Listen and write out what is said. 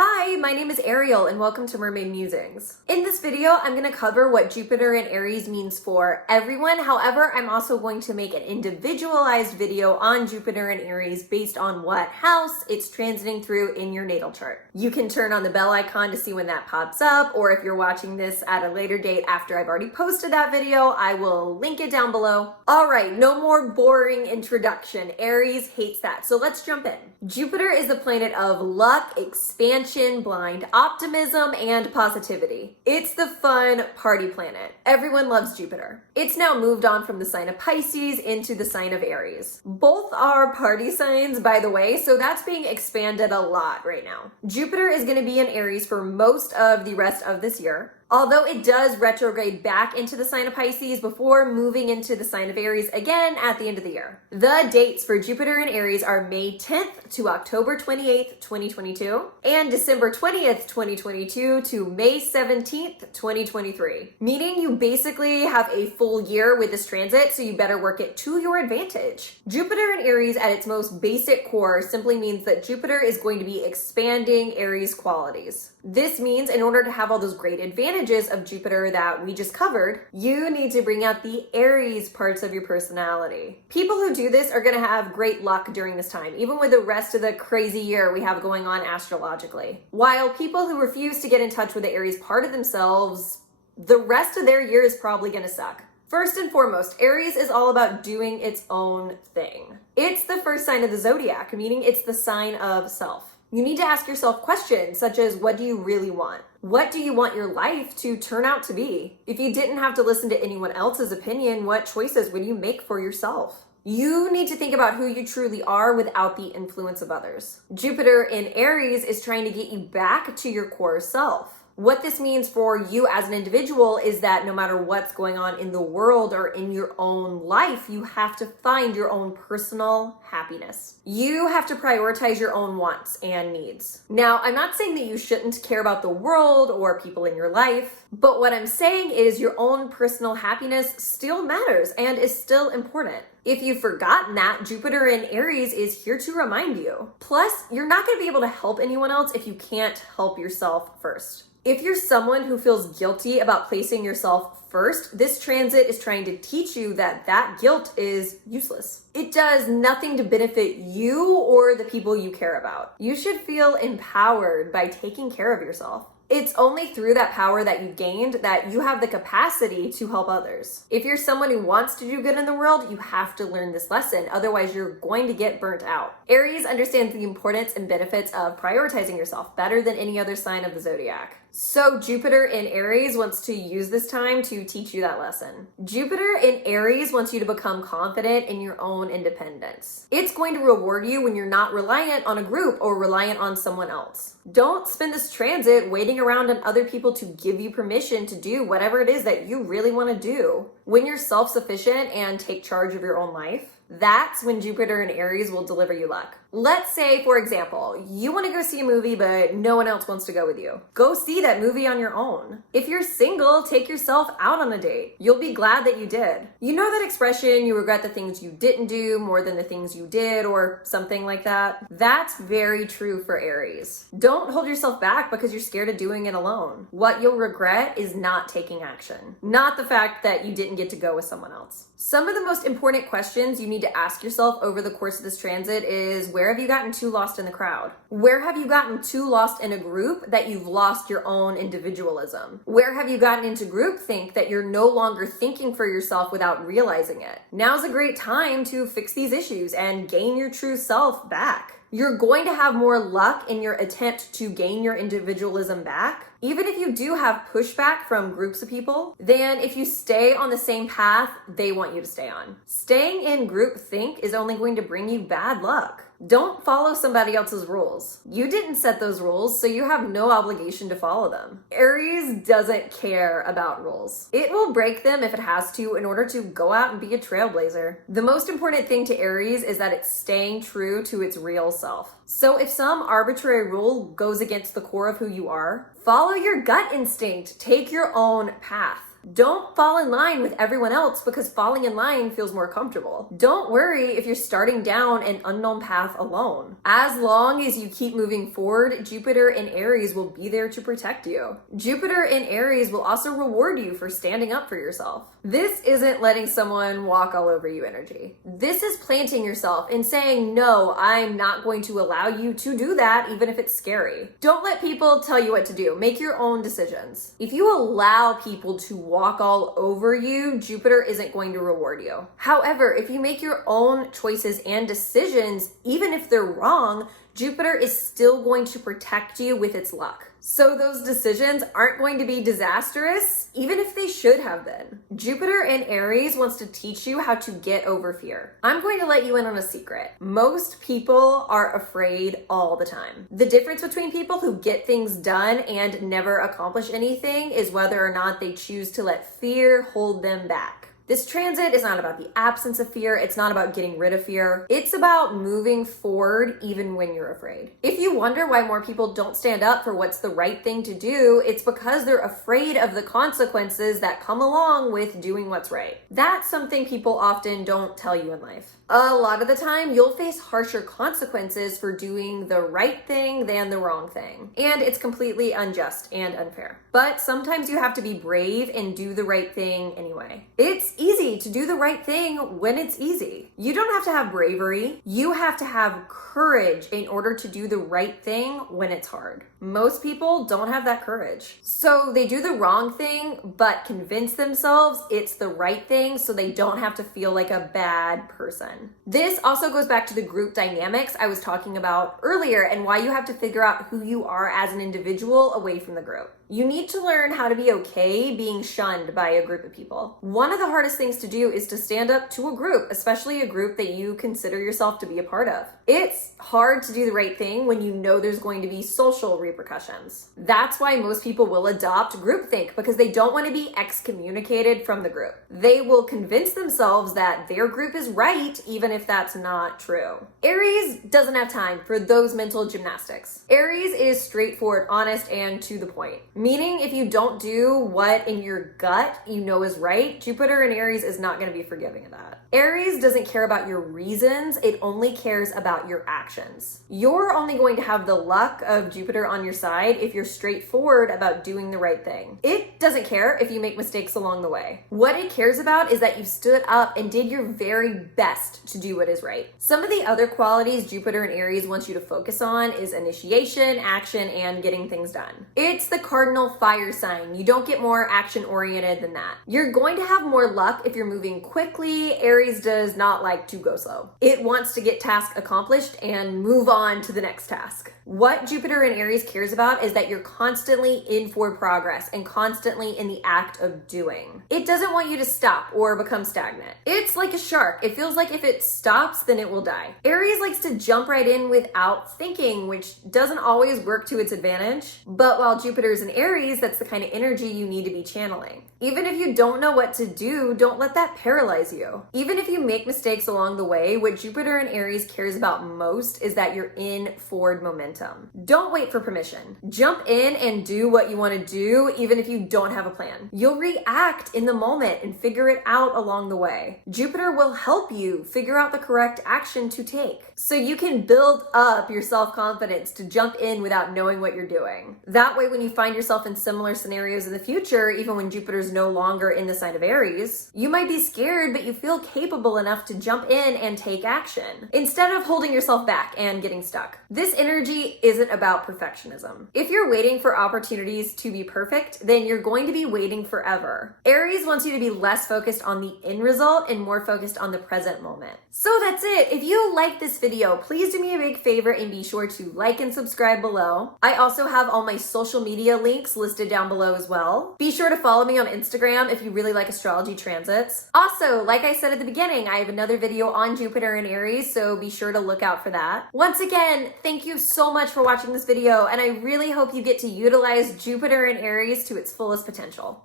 Hi, my name is Ariel and welcome to Mermaid Musings. In this video, I'm going to cover what Jupiter in Aries means for everyone. However, I'm also going to make an individualized video on Jupiter in Aries based on what house it's transiting through in your natal chart. You can turn on the bell icon to see when that pops up, or if you're watching this at a later date after I've already posted that video, I will link it down below. All right, no more boring introduction. Aries hates that, so let's jump in. Jupiter is the planet of luck, expansion, blind optimism, and positivity. It's the fun party planet. Everyone loves Jupiter. It's now moved on from the sign of Pisces into the sign of Aries. Both are party signs, by the way, so that's being expanded a lot right now. Jupiter is going to be in Aries for most of the rest of this year, although it does retrograde back into the sign of Pisces before moving into the sign of Aries again at the end of the year. The dates for Jupiter in Aries are May 10th to October 28th, 2022, and December 20th, 2022 to May 17th, 2023. Meaning you basically have a full year with this transit, so you better work it to your advantage. Jupiter in Aries at its most basic core simply means that Jupiter is going to be expanding Aries qualities. This means in order to have all those great advantages of Jupiter that we just covered, you need to bring out the Aries parts of your personality. People who do this are going to have great luck during this time, even with the rest of the crazy year we have going on astrologically. While people who refuse to get in touch with the Aries part of themselves, the rest of their year is probably going to suck. First and foremost, Aries is all about doing its own thing. It's the first sign of the zodiac, meaning it's the sign of self. You need to ask yourself questions such as, what do you really want? What do you want your life to turn out to be? If you didn't have to listen to anyone else's opinion, what choices would you make for yourself? You need to think about who you truly are without the influence of others. Jupiter in Aries is trying to get you back to your core self. What this means for you as an individual is that no matter what's going on in the world or in your own life, you have to find your own personal happiness. You have to prioritize your own wants and needs. Now, I'm not saying that you shouldn't care about the world or people in your life, but what I'm saying is your own personal happiness still matters and is still important. If you've forgotten that, Jupiter in Aries is here to remind you. Plus, you're not going to be able to help anyone else if you can't help yourself first. If you're someone who feels guilty about placing yourself first, this transit is trying to teach you that that guilt is useless. It does nothing to benefit you or the people you care about. You should feel empowered by taking care of yourself. It's only through that power that you gained that you have the capacity to help others. If you're someone who wants to do good in the world, you have to learn this lesson. Otherwise, you're going to get burnt out. Aries understands the importance and benefits of prioritizing yourself better than any other sign of the zodiac. So Jupiter in Aries wants to use this time to teach you that lesson. Jupiter in Aries wants you to become confident in your own independence. It's going to reward you when you're not reliant on a group or reliant on someone else. Don't spend this transit waiting around on other people to give you permission to do whatever it is that you really want to do. When you're self-sufficient and take charge of your own life, that's when Jupiter in Aries will deliver you luck. Let's say, for example, you want to go see a movie, but no one else wants to go with you. Go see that movie on your own. If you're single, take yourself out on a date. You'll be glad that you did. You know that expression, you regret the things you didn't do more than the things you did, or something like that? That's very true for Aries. Don't hold yourself back because you're scared of doing it alone. What you'll regret is not taking action, not the fact that you didn't get to go with someone else. Some of the most important questions you need to ask yourself over the course of this transit is, where have you gotten too lost in the crowd? Where have you gotten too lost in a group that you've lost your own individualism? Where have you gotten into groupthink that you're no longer thinking for yourself without realizing it? Now's a great time to fix these issues and gain your true self back. You're going to have more luck in your attempt to gain your individualism back, even if you do have pushback from groups of people, than if you stay on the same path they want you to stay on. Staying in groupthink is only going to bring you bad luck. Don't follow somebody else's rules. You didn't set those rules, so you have no obligation to follow them. Aries doesn't care about rules. It will break them if it has to in order to go out and be a trailblazer. The most important thing to Aries is that it's staying true to its real self. So if some arbitrary rule goes against the core of who you are, follow your gut instinct. Take your own path. Don't fall in line with everyone else because falling in line feels more comfortable. Don't worry if you're starting down an unknown path alone. As long as you keep moving forward, Jupiter in Aries will be there to protect you. Jupiter in Aries will also reward you for standing up for yourself. This isn't letting someone walk all over you energy. This is planting yourself and saying, no, I'm not going to allow you to do that even if it's scary. Don't let people tell you what to do. Make your own decisions. If you allow people to walk all over you, Jupiter isn't going to reward you. However, if you make your own choices and decisions, even if they're wrong, Jupiter is still going to protect you with its luck. So those decisions aren't going to be disastrous, even if they should have been. Jupiter in Aries wants to teach you how to get over fear. I'm going to let you in on a secret. Most people are afraid all the time. The difference between people who get things done and never accomplish anything is whether or not they choose to let fear hold them back. This transit is not about the absence of fear. It's not about getting rid of fear. It's about moving forward even when you're afraid. If you wonder why more people don't stand up for what's the right thing to do, it's because they're afraid of the consequences that come along with doing what's right. That's something people often don't tell you in life. A lot of the time, you'll face harsher consequences for doing the right thing than the wrong thing. And it's completely unjust and unfair. But sometimes you have to be brave and do the right thing anyway. It's easy to do the right thing when it's easy. You don't have to have bravery. You have to have courage in order to do the right thing when it's hard. Most people don't have that courage. So they do the wrong thing, but convince themselves it's the right thing so they don't have to feel like a bad person. This also goes back to the group dynamics I was talking about earlier and why you have to figure out who you are as an individual away from the group. You need to learn how to be okay being shunned by a group of people. One of the hardest things to do is to stand up to a group, especially a group that you consider yourself to be a part of. It's hard to do the right thing when you know there's going to be social repercussions. That's why most people will adopt groupthink because they don't want to be excommunicated from the group. They will convince themselves that their group is right even if that's not true. Aries doesn't have time for those mental gymnastics. Aries is straightforward, honest, and to the point. Meaning if you don't do what in your gut you know is right, Jupiter in Aries is not going to be forgiving of that. Aries doesn't care about your reasons, it only cares about your actions. You're only going to have the luck of Jupiter on your side if you're straightforward about doing the right thing. It doesn't care if you make mistakes along the way. What it cares about is that you stood up and did your very best to do what is right. Some of the other qualities Jupiter in Aries wants you to focus on is initiation, action, and getting things done. It's the cardinal fire sign. You don't get more action oriented than that. You're going to have more luck if you're moving quickly. Aries does not like to go slow. It wants to get tasks accomplished and move on to the next task. What Jupiter in Aries cares about is that you're constantly in for progress and constantly in the act of doing. It doesn't want you to stop or become stagnant. It's like a shark. It feels like if it stops, then it will die. Aries likes to jump right in without thinking, which doesn't always work to its advantage. But while Jupiter's in Aries, that's the kind of energy you need to be channeling. Even if you don't know what to do, don't let that paralyze you. Even if you make mistakes along the way, what Jupiter in Aries cares about most is that you're in forward momentum. Don't wait for permission. Jump in and do what you want to do, even if you don't have a plan. You'll react in the moment and figure it out along the way. Jupiter will help you figure out the correct action to take, so you can build up your self-confidence to jump in without knowing what you're doing. That way, when you find yourself in similar scenarios in the future, even when Jupiter's no longer in the sign of Aries, you might be scared, but you feel capable enough to jump in and take action, instead of holding yourself back and getting stuck. This energy isn't about perfectionism. If you're waiting for opportunities to be perfect, then you're going to be waiting forever. Aries wants you to be less focused on the end result and more focused on the present moment. So that's it. If you like this video, please do me a big favor and be sure to like and subscribe below. I also have all my social media links listed down below as well. Be sure to follow me on Instagram if you really like astrology transits. Also, like I said at the beginning, I have another video on Jupiter in Aries, so be sure to look out for that. Once again, thank you so much for watching this video, and I really hope you get to utilize Jupiter in Aries to its fullest potential.